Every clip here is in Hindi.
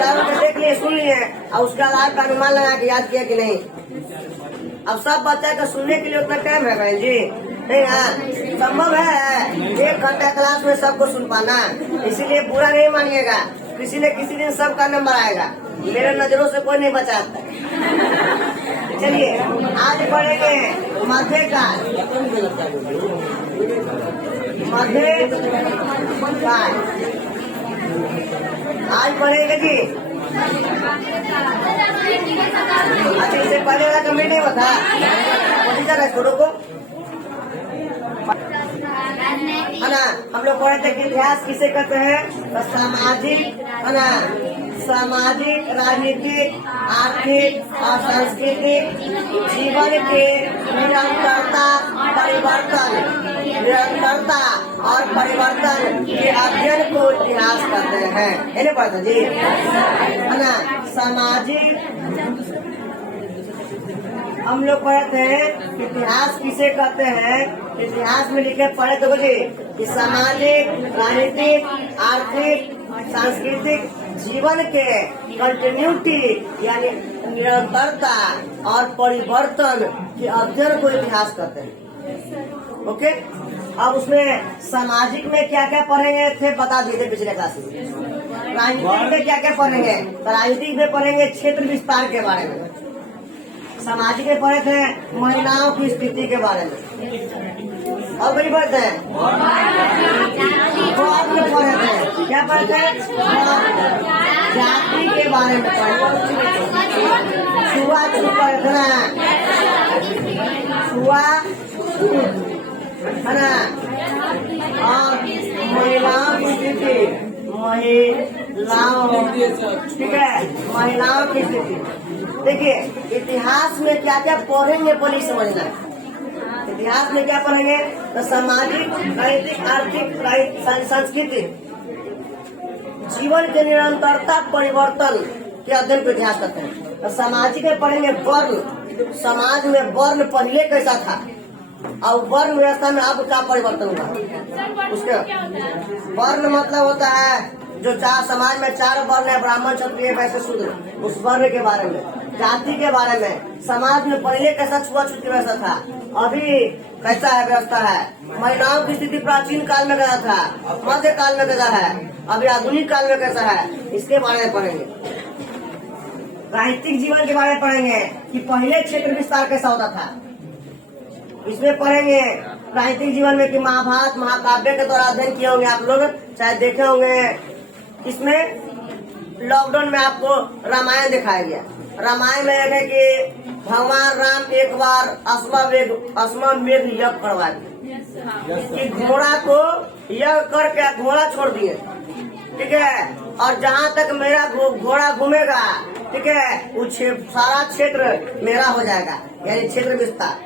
किताबों में देख लिए, सुन लिए और उसका आधार का अनुमान लगा के याद किया कि नहीं। अब सब बच्चा का सुनने के लिए उतना टाइम है बहन जी नहीं है, संभव है 1 घंटा क्लास में सबको सुन पाना। इसीलिए बुरा नहीं मानिएगा, किसी न किसी दिन सबका नंबर आएगा, मेरे नजरों से कोई नहीं बचाता। चलिए आज पढ़ेंगे मध्यकाल। मध्यकाल आज पढ़ेंगे जी। अच्छा इससे पहले वाला कम्प्लीट नहीं होता है छोड़ो को है ना। हम लोग पढ़े थे कि इतिहास किसे कहते हैं, तो सामाजिक है ना, सामाजिक, राजनीतिक, आर्थिक और सांस्कृतिक जीवन के निरंतरता और परिवर्तन के अध्ययन को इतिहास कहते हैं। ये नहीं पढ़ते जी है ना। सामाजिक हम लोग पढ़ते हैं इतिहास किसे कहते हैं, इतिहास में लिखे पढ़े तो बोलिए कि सामाजिक, राजनीतिक, आर्थिक, सांस्कृतिक जीवन के कंटिन्यूटी यानी निरंतरता और परिवर्तन के अध्ययन को इतिहास कहते हैं। ओके, अब उसमें सामाजिक में क्या क्या पढ़ेंगे थे बता दिए थे पिछले क्लास में। राजनीतिक में क्या क्या पढ़ेंगे, तो राजनीतिक में पढ़ेंगे क्षेत्र विस्तार के बारे में। सामाजिक में पढ़े थे महिलाओं की स्थिति के बारे में। और बड़ी बात है पढ़े थे, क्या पढ़े थे, जाति के बारे में पढ़े, छुआछूत पढ़े थे ना, छुआछूत है ना, और महिलाओं की स्थिति, महिलाओं, ठीक है, महिलाओं की स्थिति। देखिए इतिहास में क्या क्या पढ़ेंगे पहले समझना। इतिहास में क्या पढ़ेंगे, तो सामाजिक, राजनीतिक, आर्थिक, सांस्कृतिक जीवन के निरंतरता परिवर्तन के अध्ययन को इतिहास कहते हैं। तो सामाजिक में पढ़ेंगे वर्ण, समाज में वर्ण पहले कैसा था और वर्ण व्यवस्था में अब क्या परिवर्तन हुआ। उसके वर्ण मतलब होता है जो समाज में 4 वर्ण है, ब्राह्मण, क्षत्रिय, वैश्य, शूद्र, उस वर्ण के बारे में। जाति के बारे में, समाज में पहले कैसा छुआछूत की व्यवस्था था, अभी कैसा है व्यवस्था है। महिलाओं की स्थिति प्राचीन काल में कैसा था, मध्य काल में कैसा है, अभी आधुनिक काल में कैसा है, इसके बारे में पढ़ेंगे। राजनीतिक जीवन के बारे में पढ़ेंगे कि पहले क्षेत्र विस्तार कैसा होता था। इसमें पढ़ेंगे राजनीतिक जीवन में कि महाभारत, महाकाव्य के द्वारा अध्ययन किए होंगे आप लोग, चाहे देखे होंगे। इसमें लॉकडाउन में आपको रामायण दिखाया गया। रामायण में है कि भगवान राम एक बार अश्वमेध यज्ञ करवा दिए, घोड़ा को यज्ञ करके घोड़ा छोड़ दिए, ठीक है, और जहाँ तक मेरा घोड़ा घूमेगा, ठीक है, वो सारा क्षेत्र मेरा हो जाएगा, यानी क्षेत्र विस्तार,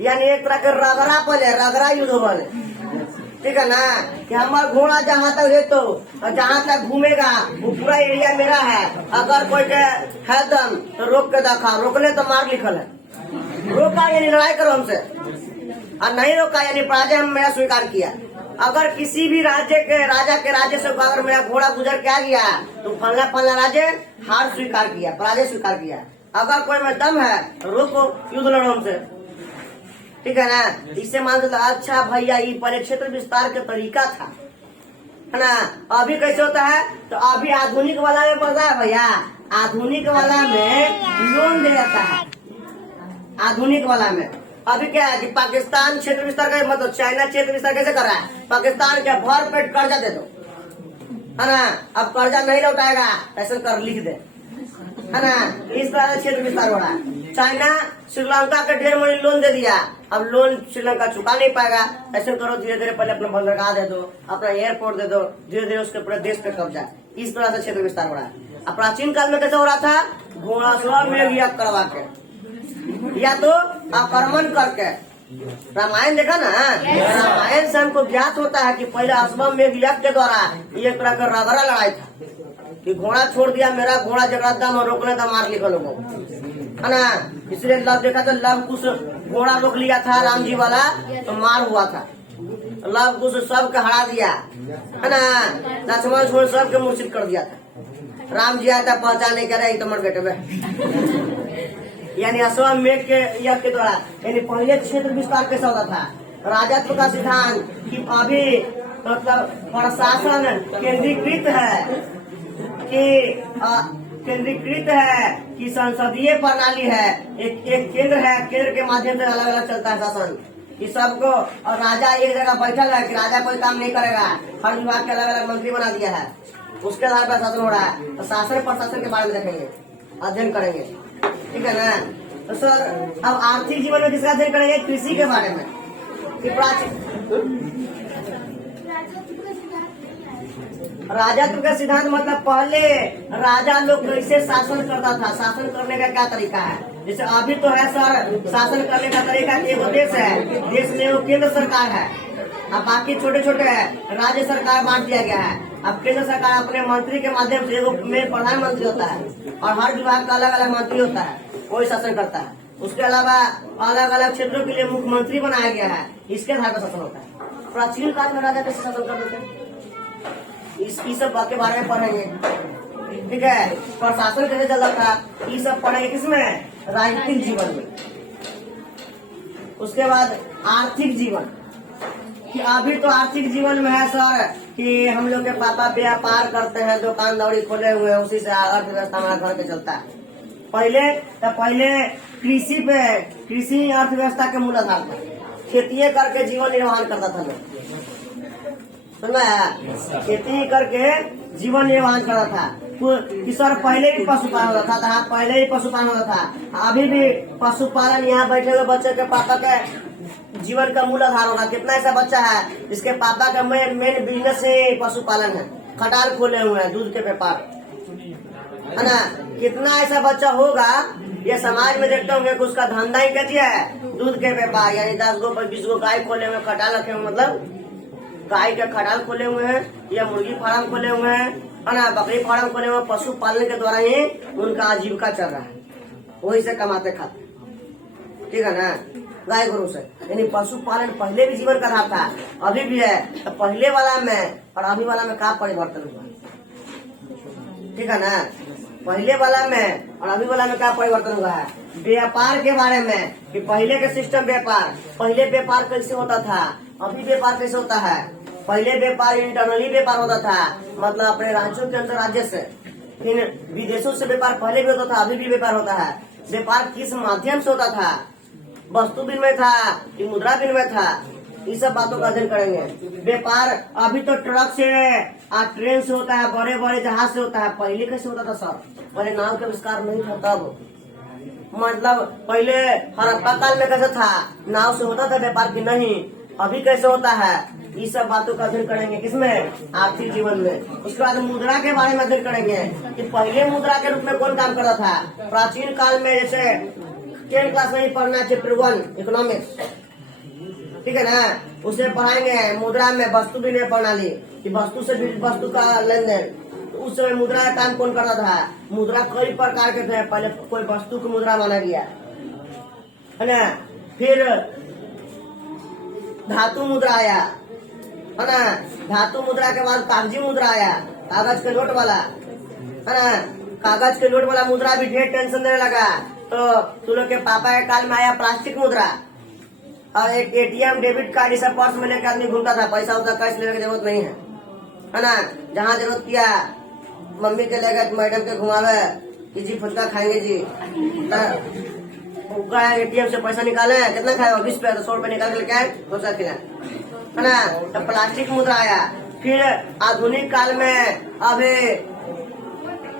यानी एक तरह के रगड़ा पले, रगड़ा युद्ध बने, ठीक है ना, कि हमारा घोड़ा जहाँ तक है तो जहाँ तक घूमेगा वो पूरा एरिया मेरा है। अगर कोई है दम तो रोक के देखा, रोकने तो मार लिखल है, रोका यानी लड़ाई करो हमसे, और नहीं रोका यानी पराजय हम मेरा स्वीकार किया। अगर किसी भी राज्य के राजा के राज्य से अगर मेरा घोड़ा गुजर के आ गया तो फलना राज्य हार स्वीकार किया, पराजय स्वीकार किया। अगर कोई में दम है तो रोको, युद्ध लड़ो हमसे, ठीक है ना। इससे मान लो अच्छा भैया ये पहले क्षेत्र विस्तार का तरीका था, है ना। अभी कैसे होता है, तो अभी आधुनिक वाला में पता है भैया, आधुनिक वाला में लोन दे जाता है। आधुनिक वाला में अभी क्या है कि पाकिस्तान क्षेत्र विस्तार का मतलब चाइना क्षेत्र विस्तार कैसे कर रहा है, पाकिस्तान क्या भर पेट कर्जा दे दो, है ना, अब कर्जा नहीं लौटाएगा ऐसे कर लिख दे, है ना। इस तरह से क्षेत्र विस्तार हो रहा है। चाइना श्रीलंका के ढेर मनी लोन दे दिया, अब लोन श्रीलंका चुका नहीं पाएगा, ऐसे करो धीरे धीरे पहले अपना बंदरगाह दे दो, अपना एयरपोर्ट दे दो, धीरे धीरे उसके पूरे देश पे कब्जा। इस तरह से क्षेत्र विस्तार हो रहा है। अब प्राचीन काल में कैसे हो रहा था, घोड़ा में यज्ञ करवा के या तो आक्रमण करके। रामायण देखा ना, रामायण से हमको ज्ञात होता है कि पहले अश्वमेध यज्ञ के द्वारा ये तरह का रगड़ा लड़ाई था कि घोड़ा छोड़ दिया, मेरा घोड़ा जगह दम रोकने का मार लिखा लोगों, है ना। इसलिए लव देखा तो लव कुछ घोड़ा रोक लिया था राम जी वाला तो मार हुआ था, लव कुछ सबके हरा दिया, है ना। लक्ष्मण छोड़ सबके मूर्छित कर दिया था। राम जी आता पहचाने के रहे तो मर बेटे में यानी अश्वमेध के यज्ञ के द्वारा यानी पहले क्षेत्र विस्तार कैसा होता था, राजत्व का सिद्धांत कि अभी मतलब प्रशासन केंद्रीकृत है कि संसदीय प्रणाली है, एक केंद्र है, केंद्र के माध्यम से अलग अलग चलता है शासन कि सबको, और राजा एक जगह बैठल है कि राजा कोई काम नहीं करेगा, हर विभाग के अलग अलग मंत्री बना दिया है, उसके आधार पर शासन हो रहा है। तो शासन प्रशासन के बारे में देखेंगे, अध्ययन करेंगे, ठीक है ना। तो सर अब आर्थिक जीवन में किसका अध्ययन करेंगे, कृषि के बारे में कि प्राचीन राजत्व का सिद्धांत मतलब पहले राजा लोग कैसे शासन करता था, शासन करने का क्या तरीका है। जैसे अभी तो है सर शासन करने का तरीका एक देश है, देश में वो केंद्र सरकार है, अब बाकी छोटे छोटे है राज्य सरकार बांट दिया गया है। अब केंद्र सरकार अपने मंत्री के माध्यम से एगो में प्रधानमंत्री होता है और हर विभाग का अलग अलग मंत्री होता है, वही शासन करता है। उसके अलावा अलग अलग क्षेत्रों के लिए मुख्यमंत्री बनाया गया है, इसके आधार पर शासन होता है। प्राचीन काल में राजा कैसे शासन करते थे, इस सब बात के बारे में पढ़ेंगे, ठीक है। प्रशासन कैसे चलता था, ये सब पढ़ेंगे किसमें, राजनीतिक जीवन में। उसके बाद आर्थिक जीवन कि अभी तो आर्थिक जीवन में है सर कि हम लोग के पापा व्यापार करते हैं, दुकान दौड़ी खोले हुए हैं, उसी से अर्थव्यवस्था हमारा घर पे चलता है। पहले कृषि अर्थव्यवस्था के मूल आधार था, खेती करके जीवन निर्वाह करता था लोग, समझ, खेती करके जीवन निर्वाह करता था। कि सर पहले भी पशुपालन होता था, पहले ही पशुपालन होता था, अभी भी पशुपालन। यहाँ बैठे हुए बच्चे के पापा के जीवन का मूल आधार होगा। कितना ऐसा बच्चा है जिसके पापा का मेन बिजनेस ही पशुपालन है, खटाल खोले हुए हैं, दूध के व्यापार, है ना। कितना ऐसा बच्चा होगा, ये समाज में देखते होंगे कि उसका धंधा ही क्या है, दूध के व्यापार, यानी 10 गो 25 गो गाय खोले हुए, खटाल रखे हुए, मतलब गाय के खटाल खोले हुए हैं या मुर्गी फार्म खोले हुए हैं, है ना, बकरी फार्म खोले हुए। पशुपालन के द्वारा ही उनका आजीविका चल रहा है, वही से कमाते खाते, ठीक है ना, गाय गोरू से। यानी पशुपालन पहले भी जीवन का आधार था, अभी भी है। तो पहले वाला में और अभी वाला में क्या परिवर्तन हुआ, ठीक है ना। पहले वाला में और अभी वाला में क्या परिवर्तन हुआ है, व्यापार के बारे में कि पहले के सिस्टम व्यापार, पहले व्यापार कैसे होता था, अभी व्यापार कैसे होता है। पहले व्यापार इंटरनली व्यापार होता था, मतलब अपने राज्यों के अंदर राज्य से, फिर विदेशों से व्यापार पहले भी होता था, अभी भी व्यापार होता है। व्यापार किस माध्यम से होता था, वस्तु विनिमय था कि मुद्रा विनिमय था, इस सब बातों का अध्ययन करेंगे। व्यापार अभी तो ट्रक से ट्रेन से होता है, बड़े बड़े जहाज से होता है। पहले कैसे होता था सर, पहले नाव का आविष्कार नहीं था तब, मतलब पहले हड़प्पा काल में कैसे था, नाव से होता था व्यापार की नहीं, अभी कैसे होता है। ये सब बातों का अध्ययन करेंगे किसमें, आर्थिक जीवन में। उसके बाद मुद्रा के बारे में अध्ययन करेंगे कि पहले मुद्रा के रूप में कौन काम करता था। प्राचीन काल में जैसे 10 क्लास में ही पढ़ना है, चैप्टर 1 इकोनॉमिक्स, ठीक है ना, उसे पढ़ाएंगे। मुद्रा में वस्तु विनिमय प्रणाली कि वस्तु से वस्तु का लेन देन, उस समय मुद्रा का काम कौन करता था। मुद्रा कई प्रकार के थे, पहले कोई वस्तु की मुद्रा माना गया, है ना, फिर धातु मुद्रा आया, है ना, धातु मुद्रा के बाद कागजी मुद्रा आया, कागज के नोट वाला, है ना। कागज के नोट वाला मुद्रा भी ढेर टेंशन देने लगा, तो तुम लोग के पापा के काल में आया प्लास्टिक मुद्रा, और एक एटीएम डेबिट कार्ड सब पर्स में लेकर आदमी घूमता था, पैसा उतना कैश लेने की जरूरत नहीं है ना। जहाँ जरूरत किया मम्मी के लेकर मैडम के घुमावे कि जी फुचका खाएंगे जी, एटीएम से पैसा निकाले, कितना खाएगा 20 रुपया, तो 100 रुपया निकाल के लेके आए, फुचका खिलाए, है ना। तो प्लास्टिक मुद्रा आया। फिर आधुनिक काल में अभी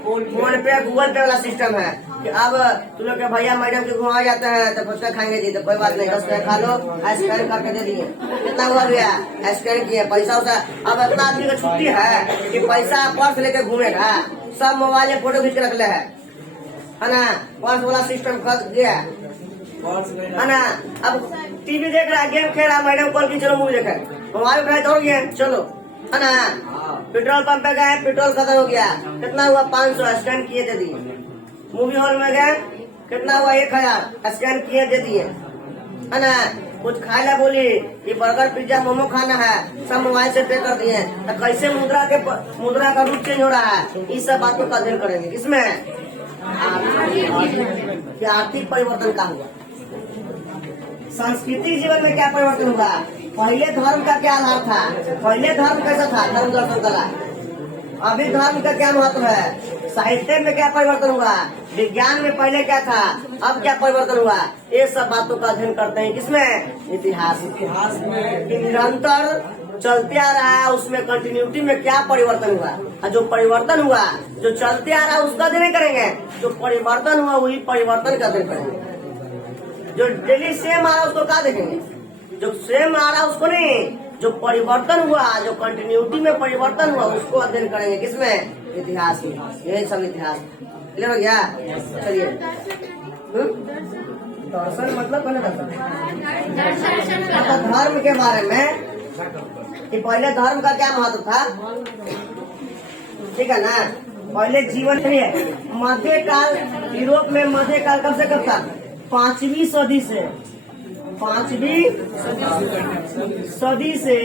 फोन पे गूगल पे वाला सिस्टम है कि अब तुम लोग के भैया मैडम के घुमा जाते हैं तो फुचका खाएंगे जी, तो कोई बात नहीं, 10 रुपया खा लो, स्कैन करके दे दिए, कितना हुआ भैया, स्कैन किए पैसा उसा। अब इतना आदमी को छुट्टी है कि पैसा पर्स लेके घूमेगा, सब मोबाइल में फोटो खींच के रख ले है ना, पर्स वाला सिस्टम कर गया, है ना। अब टीवी देख रहा है, गेम खेल रहा, मैडम कॉल की चलो मूवी देखे, मोबाइल उठाए दौड़ गए चलो, है ना। पेट्रोल पंप पे गए, पेट्रोल खत्म हो गया, कितना हुआ 500, स्कैन किए दे दिए। मूवी हॉल में गए, कितना हुआ 1000, स्कैन किए दे दिए, है ना। कुछ खाए ला बोली कि बर्गर पिज्जा मोमो खाना है, सब मोबाइल से पे कर दिए, तो कैसे मुद्रा का रूप चेंज हो रहा है, इस सब बातों का अध्ययन करेंगे। इसमें आर्थिक परिवर्तन का हुआ, सांस्कृतिक जीवन में क्या परिवर्तन हुआ, पहले धर्म का क्या आधार था, पहले धर्म कैसा था, धर्म दर्शन कला, अभी धर्म का क्या महत्व है, साहित्य में क्या परिवर्तन हुआ, विज्ञान में पहले क्या था, अब क्या परिवर्तन हुआ, ये सब बातों का अध्ययन करते हैं। किसमें? इतिहास में निरंतर चलते आ रहा है, उसमें कंटिन्यूटी में क्या परिवर्तन हुआ, और जो परिवर्तन हुआ जो चलते आ रहा है उसका अध्ययन करेंगे, जो परिवर्तन हुआ वही परिवर्तन का अध्ययन करेंगे। जो डेली सेम आ रहा है उसको क्या देखेंगे, जो सेम आ रहा है उसको नहीं, जो परिवर्तन हुआ, जो कंटिन्यूटी में परिवर्तन हुआ उसको अध्ययन करेंगे। किसमें? इतिहास में। ये सब इतिहास क्लियर हो गया। चलिए, दर्शन मतलब धर्म के बारे में कि पहले धर्म का क्या महत्व था, ठीक है ना। पहले जीवन है मध्यकाल, यूरोप में मध्यकाल कब से कब था, 5वीं सदी से 15वीं सदी से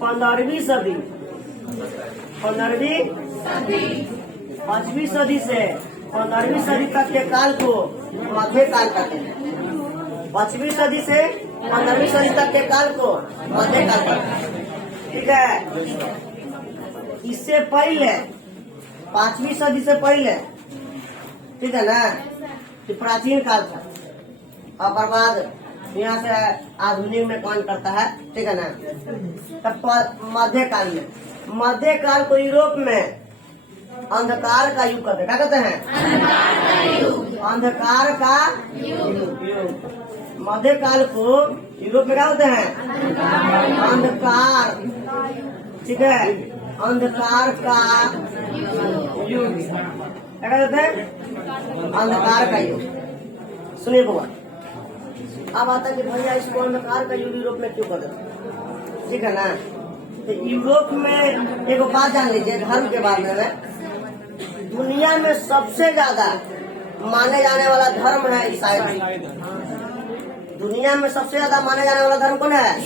5वीं सदी 15वीं सदी तक के काल को मध्यकाल कहते हैं। 5वीं सदी से 15वीं सदी तक के काल को मध्यकाल कहते हैं, ठीक है। इससे पहले 5वीं सदी से पहले, ठीक है ना, कि प्राचीन काल था, और बाद यहाँ से आधुनिक में कौन करता है, ठीक है ना। तब मध्यकाल में, मध्यकाल को यूरोप में अंधकार का युग कहते हैं। क्या कहते हैं? अंधकार का युग। मध्यकाल को यूरोप में क्या होते हैं? अंधकार, ठीक है, अंधकार का युग। क्या कहते हैं? अंधकार का युग। सुनिए बाबा, अब आता है कि भैया इसको अंधकार का युग यूरोप में क्यों कहते हैं, ठीक है ना। तो यूरोप में एक बात जान लीजिए धर्म के बारे में, दुनिया में सबसे ज्यादा माने जाने वाला धर्म है ईसाई धर्म। दुनिया में सबसे ज्यादा माने जाने वाला धर्म कौन है?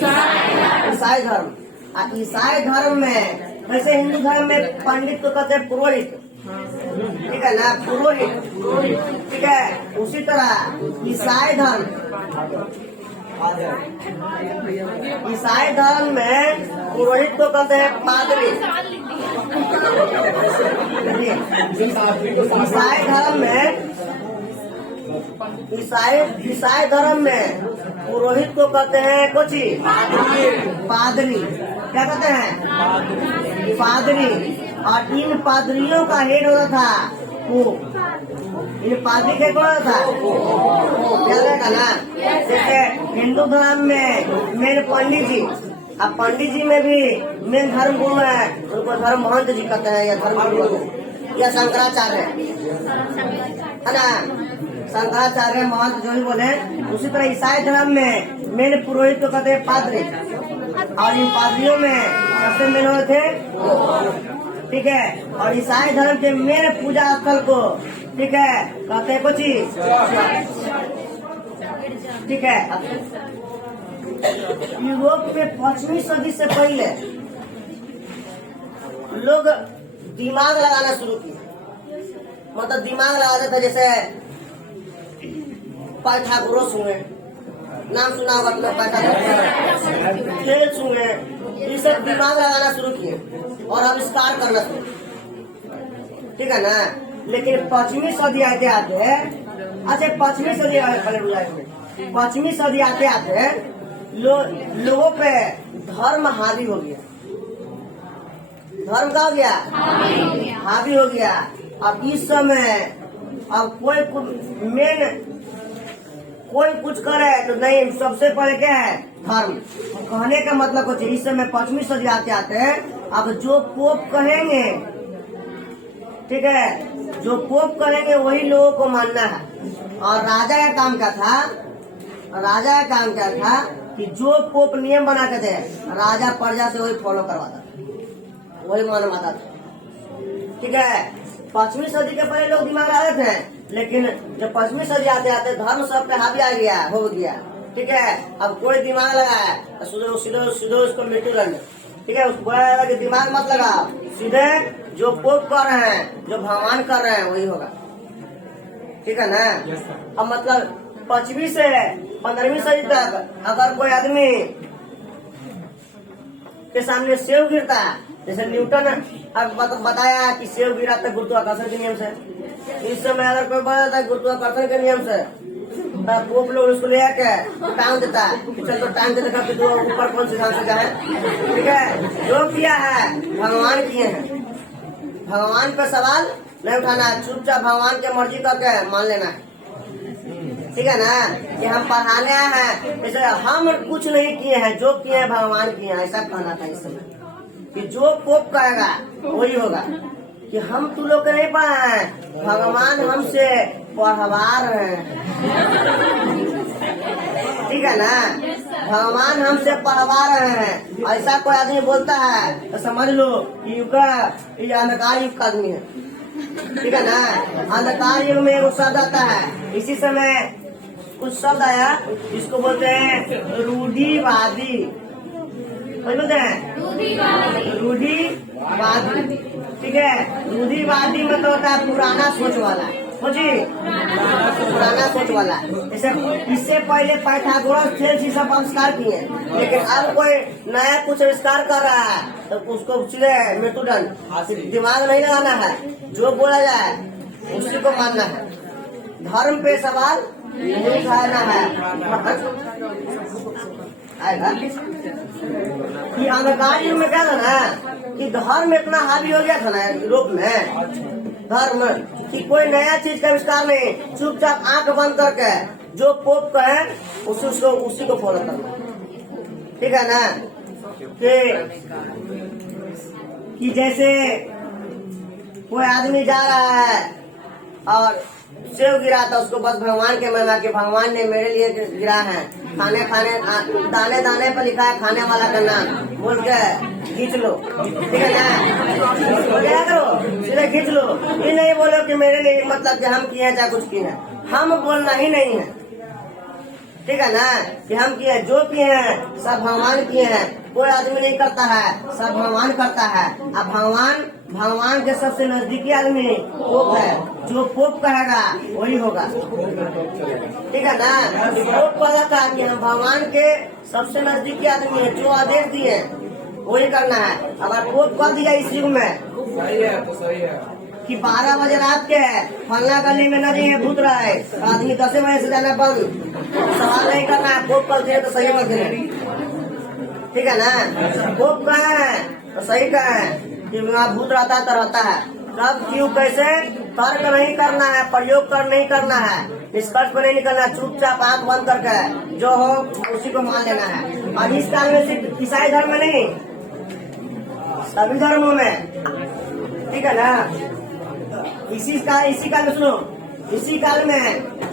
ईसाई धर्म। ईसाई धर्म में, वैसे हिंदू धर्म में पंडित को कहते हैं पुरोहित, ठीक है ना, पुरोहित, ठीक है। उसी तरह ईसाई धर्म में पुरोहित को कहते हैं पादरी। ईसाई धर्म में पुरोहित को कहते हैं कोची, पादरी। क्या कहते हैं? पादरी। और इन पादरियों का हेड होता था पोप। इन पादरी के कौन था? याद रहेगा ना। जैसे हिंदू धर्म में मेन पंडित जी, अब पंडित जी में भी मेन धर्म गुरु है, उनको धर्म महंत जी कहते हैं, या धर्म गुरु, या शंकराचार्य है ना, शंकराचार्य महंत जो भी बोले। उसी तरह ईसाई धर्म में मेन पुरोहित को कहते हैं पादरी, और इन पादरियों में सबसे मेन होते थे, ठीक है। और ईसाई धर्म के मेन पूजा स्थल को, ठीक है, कहते हैं कुछ, ठीक है। यूरोप में 5वीं सदी से पहले लोग दिमाग लगाना शुरू किए, मतलब दिमाग लगाते थे। जैसे पाइथागोरस हुए, नाम सुना होगा तो पाइथागोरस, थेल्स हुए, ये सब दिमाग लगाना शुरू किए और आविष्कार करना शुरू, ठीक है ना। लेकिन 5वीं सदी आते आते, अच्छा 5वीं सदी 5वीं सदी आते आते लोगों पे धर्म हावी हो गया। धर्म का हो गया, हावी हो गया। अब इस समय अब कोई कुछ करे तो नहीं, सबसे पहले क्या है? धर्म। कहने का मतलब कुछ, इस समय 5वीं सदी आते आते अब जो पोप कहेंगे, ठीक है, जो पोप कहेंगे वही लोगों को मानना है। और राजा का काम क्या था? राजा का काम क्या था कि जो पोप नियम बना के दे, राजा प्रजा से वही फॉलो करवाता था, वही मानवाता था, ठीक है। 5वीं सदी के पहले लोग दिमाग आ रहे थे, लेकिन जब 5वीं सदी आते आते धर्म सब पे हावी आ गया, हो गया। ठीक है, अब कोई दिमाग लगाए सीधे उसको मृत्यु दंड। ठीक है, उसको बोला जाएगा कि दिमाग मत लगाओ, सीधे जो पोप कर रहे हैं, जो भगवान कर रहे हैं वही होगा। ठीक है ना। अब मतलब 5वीं से 15वीं सदी तक अगर कोई आदमी के सामने सेव गिरता है, जैसे न्यूटन अब बताया कि सेव गिरा था गुरुत्वाकर्षण के नियम से, इस समय अगर कोई बताता है गुरुत्वाकर्षण के नियम से, तब पोप लोग उसको ले आके टांग देता है कि चल तो टांग के देखा कि तो ऊपर कौन सिद्धांत से जाए। ठीक है, जो किया है भगवान किए हैं, भगवान पे सवाल नहीं उठाना, चुपचाप भगवान के मर्जी करके मान लेना है। ठीक है ना, कि हम पढ़ाने हैं, जैसे हम कुछ नहीं किए हैं, जो किए हैं भगवान किए हैं, ऐसा कहना था इस समय कि जो पोप कहेगा वही होगा। कि हम तू लोग के नहीं पढ़ा है, भगवान हमसे पढ़वा रहे हैं। ठीक है ना, भगवान हमसे पढ़वा रहे हैं। ऐसा कोई आदमी बोलता है तो समझ लो कि ये अंधकार युग का आदमी है। ठीक है ना, अंधकार युग में एक शब्द आता है, इसी समय कुछ शब्द आया जिसको बोलते हैं रूढ़िवादी। बोलते हैं रूढ़िवादी। ठीक है, रूढ़िवादी मतलब होता है पुराना सोच वाला, सोचिए पुराना सोच वाला। जैसे इससे पहले पाइथागोरस थे, ये सब आविष्कार किए, लेकिन अब कोई नया कुछ आविष्कार कर रहा है तो उसको सीधे मृत्युदंड। दिमाग नहीं लगाना है, जो बोला जाए उसी को मानना है, धर्म पे सवाल नहीं उठाना है। आएगा कि अंधकार युग में क्या था ना कि धर्म इतना हावी हो गया था ना यूरोप में, धर्म कि कोई नया चीज का आविष्कार नहीं, चुपचाप आंख बंद करके जो पोप कहे उसी को फॉलो करना। ठीक है ना, कि जैसे कोई आदमी जा रहा है और सेव गिरा था, उसको बस भगवान के महिमा के भगवान ने मेरे लिए गिरा है, दाने दाने पर लिखा है खाने वाला का नाम, बोल के खींच लो। ठीक है ना, क्या करो सीधे खींच लो। ये नहीं बोलो कि मेरे लिए मतलब कि हम किए हैं चाहे कुछ किए हैं, हम बोलना ही नहीं है। ठीक है ना, कि हम किए जो किए हैं सब भगवान किए हैं, कोई आदमी नहीं करता है, सब भगवान करता है। अब भगवान के सबसे नजदीकी आदमी पोप है, जो पोप कहेगा वही होगा। ठीक है ना, पोप कहा था कि हम भगवान के सबसे नजदीकी आदमी है, जो आदेश दिए वही करना है। अगर पोप कह दिया इस युग में सही है कि 12 बजे रात के फलना गली में नदी है भूत रहा है, आदमी 10 बजे से जाना बंद, सवाल नहीं करना है, पोप कर दिए तो सही कर देना। ठीक है ना, पोप कहे हैं तो सही कहे कि वहाँ भूत रहता है तो रहता है, कब क्यों कैसे तर्क नहीं करना है, प्रयोग कर नहीं करना है, निष्कर्ष पर नहीं निकलना, चुपचाप आंख बंद करके जो हो उसी को मान लेना है। और इस काल में सिर्फ ईसाई धर्म में नहीं, सभी धर्मों में। ठीक है ना, इसी काल में सुनो, इसी काल में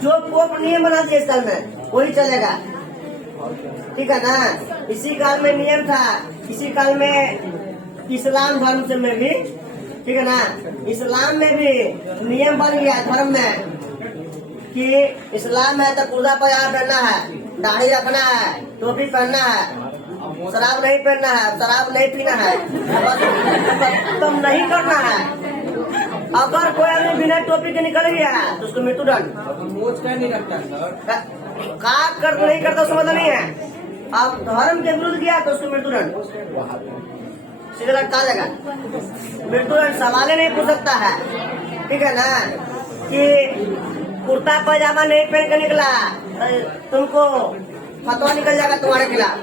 जो पोप नियम बना दिए इस काल में वही चलेगा। ठीक है ना, इसी काल में नियम था, इसी काल में इस्लाम धर्म से में भी। ठीक है ना, इस्लाम में भी नियम बन गया धर्म में कि इस्लाम में तो पूजा पजामा पहनना है, दाढ़ी रखना है, टोपी पहनना है, शराब नहीं पहनना है, शराब नहीं पीना है, तुम नहीं करना है। अगर कोई आदमी बिना टोपी के निकल गया तो उसको मृत्युदंड। का कर नहीं करता समझ नहीं है, अब धर्म के विरुद्ध गया तो उसको मृत्युदंड, सीधे लटका देगा। मृत्युदंड सवाल नहीं पूछ सकता है। ठीक है ना, कि कुर्ता पैजामा नहीं पहन के निकला तुमको फतवा निकल जाएगा तुम्हारे खिलाफ,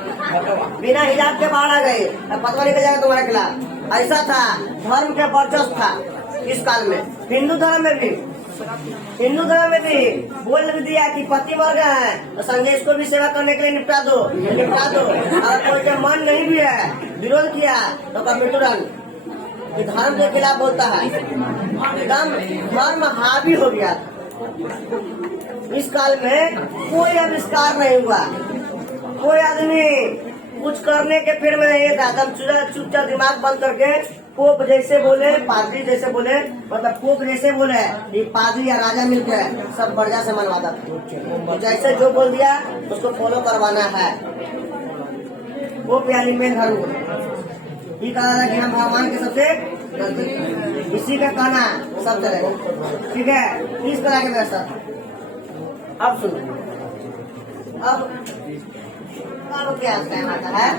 बिना हिजाब के बाहर आ गए फतवा निकल जाएगा तुम्हारे खिलाफ। ऐसा था, धर्म के वर्चस्व था इस काल में। हिंदू धर्म में भी बोल दिया कि पति मर गए हैं तो संदेश को भी सेवा करने के लिए निपटा दो। अगर कोई का मन नहीं भी है, विरोध किया तो मृत्युदंड। धर्म के खिलाफ बोलता है, एकदम धर्म हावी हो गया। इस काल में कोई आविष्कार नहीं हुआ, कोई आदमी कुछ करने के फिर में नहीं था, एकदम चुपचाप दिमाग बंद करके पोप जैसे बोले, पादरी जैसे बोले, मतलब पोप जैसे बोले ये पादरी या राजा मिलकर सब बढ़िया से मनवाता था। जैसे जो बोल दिया उसको फॉलो करवाना है। पोप यानी मेन धर्म ये कहा था कि हम भगवान के सबसे नजदीक हैं। इसी का कहना सब चलेगा, ठीक है। इस तरह की व्यवस्था। अब सुनो, अब क्या टाइम आता है।